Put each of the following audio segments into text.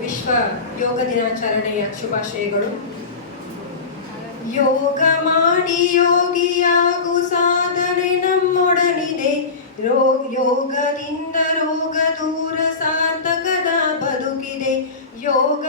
ವಿಶ್ವ ಯೋಗ ದಿನಾಚರಣೆಯ ಶುಭಾಶಯಗಳು. ಯೋಗ ಮಾಡಿ ಯೋಗಿಯಾಗು ಸಾಧನೆ ನಮ್ಮೊಡನಿದೆ ಯೋಗದಿಂದ ರೋಗ ದೂರ ಸಾರ್ಥಕದ ಬದುಕಿದೆ. ಯೋಗ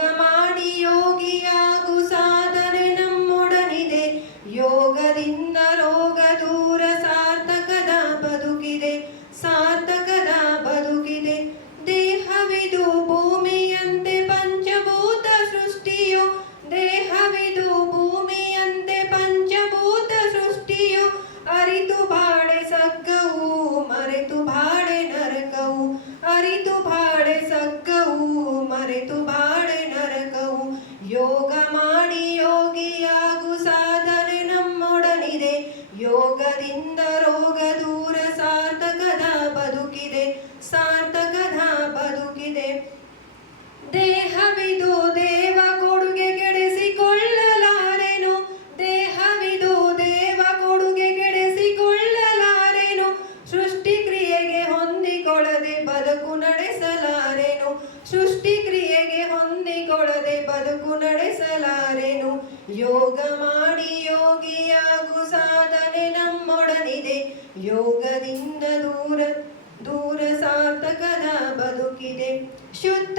ಯೋಗ ಮಾಡಿ ಯೋಗಿಯಾಗು ಸಾಧನೆ ನಮ್ಮೊಡನಿದೆ. ಯೋಗದಿಂದ ರೋಗ ದೂರ ಸಾರ್ಥಕದ ಬದುಕಿದೆ. ಸಾರ್ಥಕದ ಬದುಕಿದೆ. ದೇಹವಿದು ದೇವ ಕೊಡುಗೆ ಕೆಡಿಸಿಕೊಳ್ಳಲಾರೆನು? ದೇಹವಿದು ದೇವ ಕೊಡುಗೆ ಕೆಡಿಸಿಕೊಳ್ಳಲಾರೇನು? ಸೃಷ್ಟಿ ಕ್ರಿಯೆಗೆ ಹೊಂದಿಕೊಳ್ಳದೆ ಬದುಕು ನಡೆಸಲಾರೆನು? ಸೃಷ್ಟಿ ಕ್ರಿಯೆಗೆ ಹೊಂದಿಕೊಳ್ಳದೆ ಬದುಕು ನಡೆಸಲಾರೆನು? ಯೋಗ ಮಾಡಿ ಯೋಗಿಯಾಗು ಸಾಧನೆ ನಮ್ಮೊಡನಿದೆ. ಯೋಗದಿಂದ ದೂರ ದೂರ ಸಾರ್ಥಕದ ಬದುಕಿದೆ. ಶುದ್ಧ